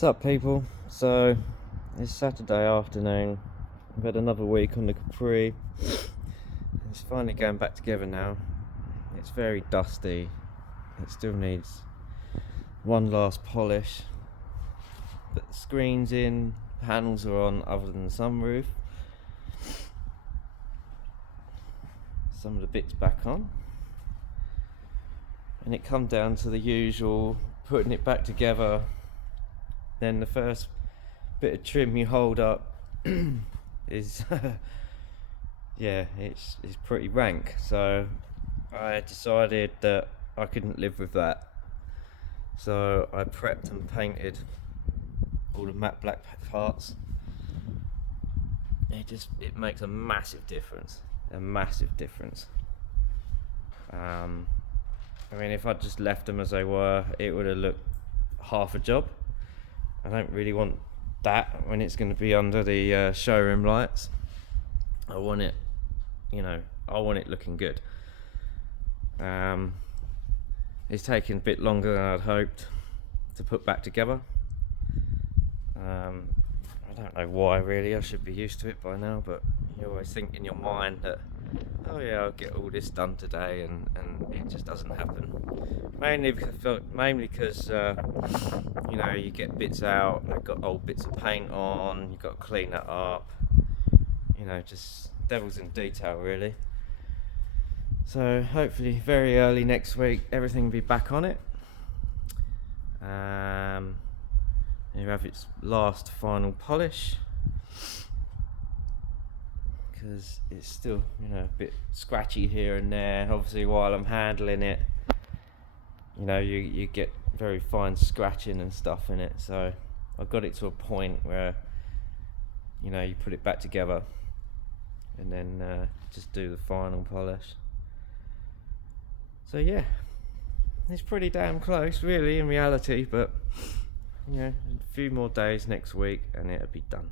What's up, people? So it's Saturday afternoon. We've had another week on the Capri. It's finally going back together now. It's very dusty. It still needs one last polish. But the screen's in, panels are on other than the sunroof. Some of the bits back on. And it come down to the usual, putting it back together. Then the first bit of trim you hold up is it's pretty rank. So I decided that I couldn't live with that. So I prepped and painted all the matte black parts. It makes a massive difference. I mean, if I'd just left them as they were, it would have looked half a job. I don't really want that when it's going to be under the showroom lights. I want it looking good. It's taken a bit longer than I'd hoped to put back together. I don't know why, really. I should be used to it by now, but you always think in your mind that, oh yeah, I'll get all this done today, and it just doesn't happen. Mainly because you get bits out, they've got old bits of paint on, you've got to clean that up. Just devil's in detail, really. So hopefully very early next week everything will be back on it. You have its last final polish, because it's still a bit scratchy here and there. Obviously while I'm handling it, you get very fine scratching and stuff in it. So I got it to a point where you put it back together and then just do the final polish. So yeah, it's pretty damn close really in reality, but a few more days next week and it'll be done.